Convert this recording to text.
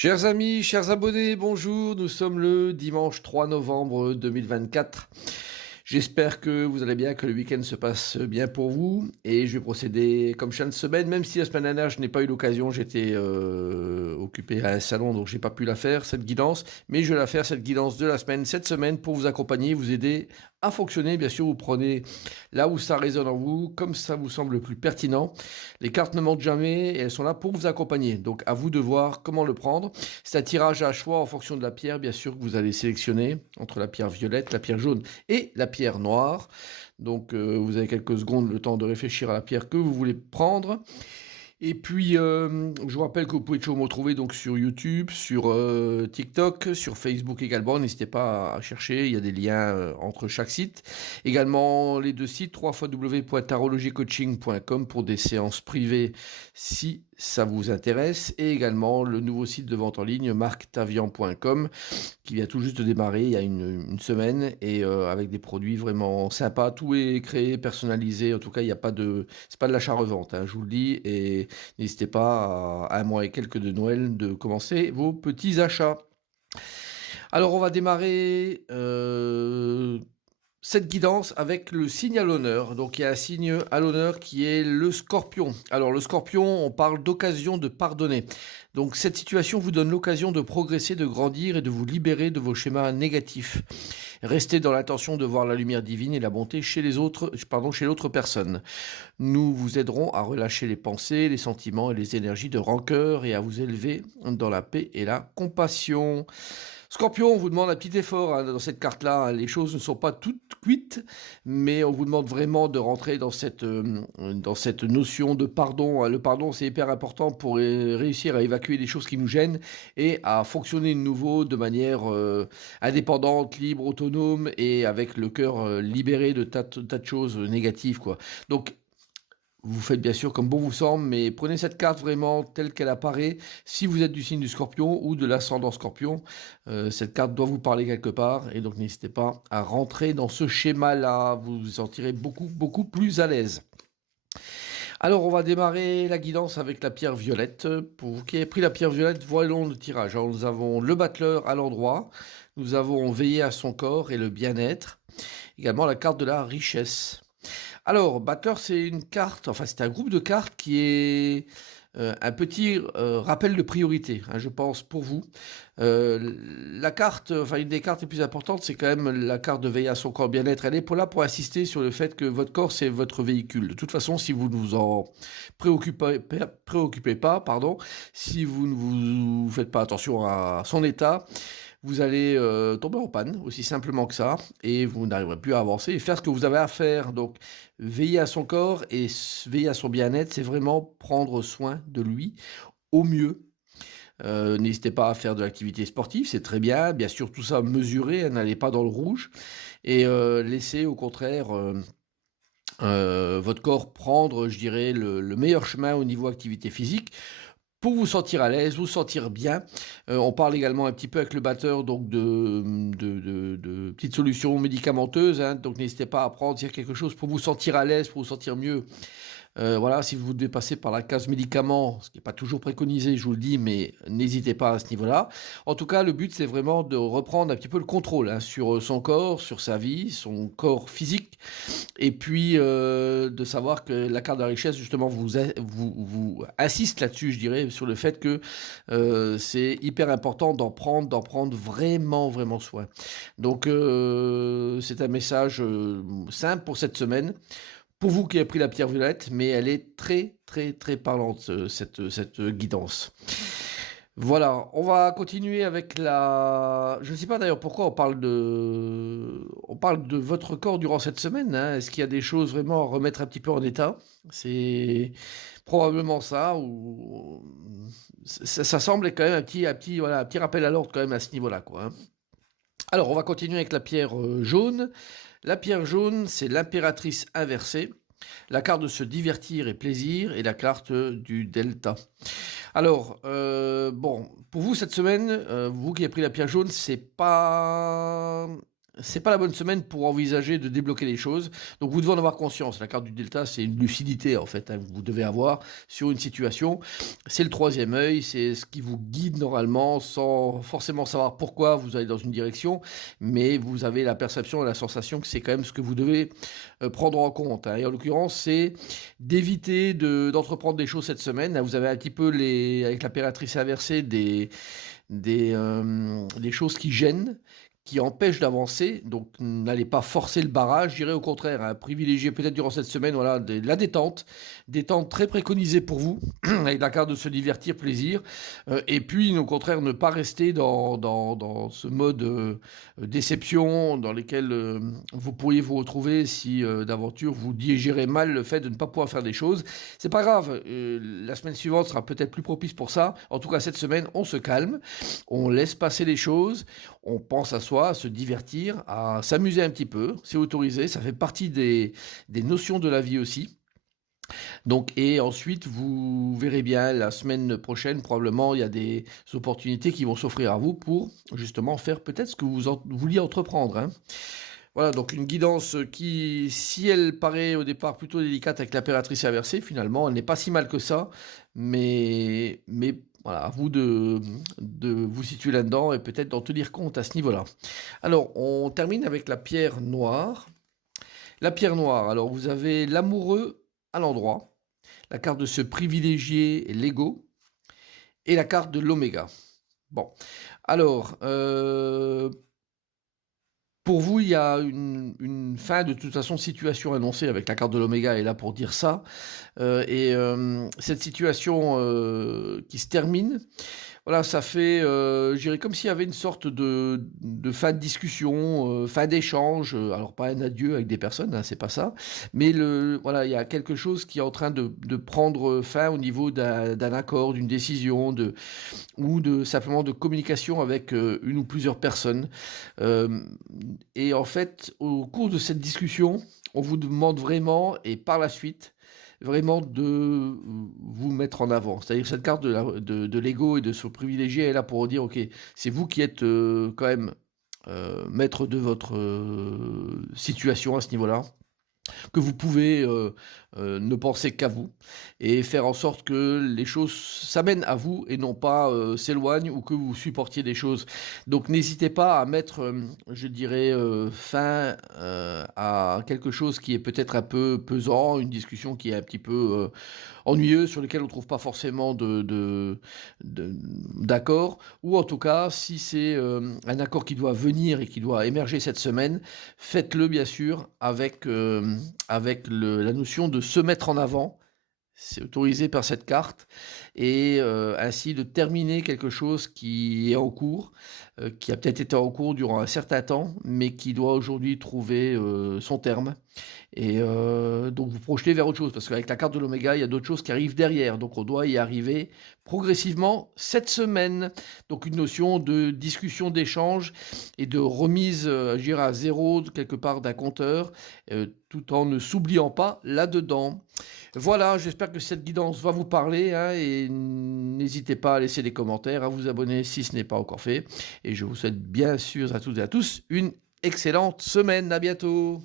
Chers amis, chers abonnés, bonjour. Nous sommes le dimanche 3 novembre 2024. J'espère que vous allez bien, que le week-end se passe bien pour vous. Et je vais procéder comme chaque semaine, même si la semaine dernière je n'ai pas eu l'occasion, j'étais occupé à un salon, donc j'ai pas pu la faire, cette guidance. Mais je vais la faire, cette guidance de la semaine, cette semaine, pour vous accompagner, vous aider à fonctionner. Bien sûr, vous prenez là où ça résonne en vous, comme ça vous semble le plus pertinent. Les cartes ne mentent jamais et elles sont là pour vous accompagner. Donc à vous de voir comment le prendre. C'est un tirage à choix en fonction de la pierre, bien sûr, que vous allez sélectionner entre la pierre violette, la pierre jaune et la pierre noire. Donc vous avez quelques secondes le temps de réfléchir à la pierre que vous voulez prendre. Et puis, je vous rappelle que vous pouvez toujours me retrouver donc sur YouTube, sur TikTok, sur Facebook également. N'hésitez pas à chercher, il y a des liens entre chaque site. Également, les deux sites, www.tarologiecoaching.com pour des séances privées si ça vous intéresse. Et également, le nouveau site de vente en ligne, marctavian.com, qui vient tout juste de démarrer il y a une semaine et avec des produits vraiment sympas. Tout est créé, personnalisé. En tout cas, il n'y a pas de, c'est pas de l'achat-revente, hein, je vous le dis. Et n'hésitez pas à un mois et quelques de Noël de commencer vos petits achats. Alors, on va démarrer cette guidance avec le signe à l'honneur. Donc il y a un signe à l'honneur qui est le scorpion. Alors le scorpion, on parle d'occasion de pardonner. Donc cette situation vous donne l'occasion de progresser, de grandir et de vous libérer de vos schémas négatifs. Restez dans l'intention de voir la lumière divine et la bonté chez chez l'autre personne. Nous vous aiderons à relâcher les pensées, les sentiments et les énergies de rancœur et à vous élever dans la paix et la compassion. Scorpion, on vous demande un petit effort hein, dans cette carte-là. Les choses ne sont pas toutes cuites, mais on vous demande vraiment de rentrer dans cette notion de pardon. Le pardon, c'est hyper important pour réussir à évacuer les choses qui nous gênent et à fonctionner de nouveau de manière indépendante, libre, autonome et avec le cœur libéré de tas de choses négatives, quoi. Donc, vous faites bien sûr comme bon vous semble, mais prenez cette carte vraiment telle qu'elle apparaît. Si vous êtes du signe du scorpion ou de l'ascendant scorpion, cette carte doit vous parler quelque part. Et donc n'hésitez pas à rentrer dans ce schéma-là. Vous vous sentirez beaucoup plus à l'aise. Alors on va démarrer la guidance avec la pierre violette. Pour vous qui avez pris la pierre violette, voyons le tirage. Alors, nous avons le battleur à l'endroit. Nous avons veillé à son corps et le bien-être. Également la carte de la richesse. Alors, Battleur, c'est une carte, enfin c'est un groupe de cartes qui est un petit rappel de priorité, hein, je pense, pour vous. La carte, enfin une des cartes les plus importantes, c'est quand même la carte de veiller à son corps bien-être. Elle est pour là pour insister sur le fait que votre corps, c'est votre véhicule. De toute façon, si vous ne vous en préoccupez pas, pardon, si vous ne vous faites pas attention à son état, vous allez tomber en panne, aussi simplement que ça, et vous n'arriverez plus à avancer et faire ce que vous avez à faire. Donc, veiller à son corps et veiller à son bien-être, c'est vraiment prendre soin de lui au mieux. N'hésitez pas à faire de l'activité sportive, c'est très bien. Bien sûr, tout ça mesuré, hein, n'allez pas dans le rouge. Et laissez au contraire votre corps prendre, je dirais, le meilleur chemin au niveau activité physique pour vous sentir à l'aise, vous sentir bien. On parle également un petit peu avec le batteur donc de petites solutions médicamenteuses. Hein, donc n'hésitez pas à prendre quelque chose pour vous sentir à l'aise, pour vous sentir mieux. Voilà, si vous devez passer par la case médicaments, ce qui n'est pas toujours préconisé, je vous le dis, mais n'hésitez pas à ce niveau-là. En tout cas, le but, c'est vraiment de reprendre un petit peu le contrôle hein, sur son corps, sur sa vie, son corps physique, et puis de savoir que la carte de la richesse, justement, vous insiste là-dessus, je dirais, sur le fait que c'est hyper important d'en prendre vraiment soin. Donc, c'est un message simple pour cette semaine. Pour vous qui avez pris la pierre violette, mais elle est très parlante, cette guidance. Voilà, on va continuer avec la... Je ne sais pas d'ailleurs pourquoi on parle de votre corps durant cette semaine. Hein. Est-ce qu'il y a des choses vraiment à remettre un petit peu en état? C'est probablement ça, ou ça semble quand même un petit rappel à l'ordre quand même à ce niveau-là, quoi. Hein. Alors, on va continuer avec la pierre jaune. La pierre jaune, c'est l'impératrice inversée, la carte de se divertir et plaisir et la carte du delta. Alors, bon, pour vous cette semaine, vous qui avez pris la pierre jaune, c'est pas c'est pas la bonne semaine pour envisager de débloquer les choses. Donc vous devez en avoir conscience. La carte du delta, c'est une lucidité en fait, hein, que vous devez avoir sur une situation. C'est le troisième œil, c'est ce qui vous guide normalement sans forcément savoir pourquoi vous allez dans une direction, mais vous avez la perception et la sensation que c'est quand même ce que vous devez prendre en compte, hein. Et en l'occurrence, c'est d'éviter d'entreprendre des choses cette semaine. Là, vous avez un petit peu avec l'impératrice inversée des choses qui gênent, qui empêchent d'avancer. Donc n'allez pas forcer le barrage, je dirais au contraire, hein, privilégier peut-être durant cette semaine voilà, la détente, détente très préconisée pour vous, avec la carte de se divertir, plaisir, et puis au contraire ne pas rester dans ce mode déception dans lequel vous pourriez vous retrouver si d'aventure vous digérez mal le fait de ne pas pouvoir faire des choses. C'est pas grave, la semaine suivante sera peut-être plus propice pour ça. En tout cas cette semaine on se calme, on laisse passer les choses, on pense à soi, à se divertir, à s'amuser un petit peu, c'est autorisé, ça fait partie des notions de la vie aussi. Donc, et ensuite, vous verrez bien la semaine prochaine, probablement, il y a des opportunités qui vont s'offrir à vous pour justement faire peut-être ce que vous vouliez entreprendre, hein. Voilà, donc une guidance qui, si elle paraît au départ plutôt délicate avec l'impératrice inversée, finalement, elle n'est pas si mal que ça, mais voilà, à vous de vous situer là-dedans et peut-être d'en tenir compte à ce niveau-là. Alors, on termine avec la pierre noire. La pierre noire, alors vous avez l'amoureux à l'endroit, la carte de se privilégier l'ego et la carte de l'oméga. Bon, alors, pour vous, il y a une fin de toute façon situation annoncée avec la carte de l'oméga est là pour dire ça. Cette situation qui se termine, voilà, ça fait, je dirais comme s'il y avait une sorte de fin de discussion, fin d'échange, alors pas un adieu avec des personnes, hein, c'est pas ça, mais voilà, il y a quelque chose qui est en train de prendre fin au niveau d'un accord, d'une décision, ou simplement de communication avec une ou plusieurs personnes. Euh, et en fait, au cours de cette discussion, on vous demande vraiment, et par la suite, vraiment de vous mettre en avant. C'est-à-dire que cette carte de l'ego et de ce privilégié est là pour dire, ok, c'est vous qui êtes quand même maître de votre situation à ce niveau-là, que vous pouvez ne penser qu'à vous et faire en sorte que les choses s'amènent à vous et non pas s'éloignent ou que vous supportiez des choses. Donc n'hésitez pas à mettre, je dirais, fin à quelque chose qui est peut-être un peu pesant, une discussion qui est un petit peu ennuyeuse, sur lequel on ne trouve pas forcément d'accord, ou en tout cas, si c'est un accord qui doit venir et qui doit émerger cette semaine, faites-le bien sûr avec la notion de se mettre en avant. C'est autorisé par cette carte et ainsi de terminer quelque chose qui est en cours, qui a peut-être été en cours durant un certain temps, mais qui doit aujourd'hui trouver son terme. Et donc vous projetez vers autre chose, parce qu'avec la carte de l'oméga, il y a d'autres choses qui arrivent derrière, donc on doit y arriver progressivement cette semaine. Donc une notion de discussion, d'échange et de remise, je dirais, à zéro quelque part d'un compteur, tout en ne s'oubliant pas là-dedans. Voilà, j'espère que cette guidance va vous parler, hein, et n'hésitez pas à laisser des commentaires, à vous abonner si ce n'est pas encore fait. Et je vous souhaite bien sûr à toutes et à tous une excellente semaine. À bientôt.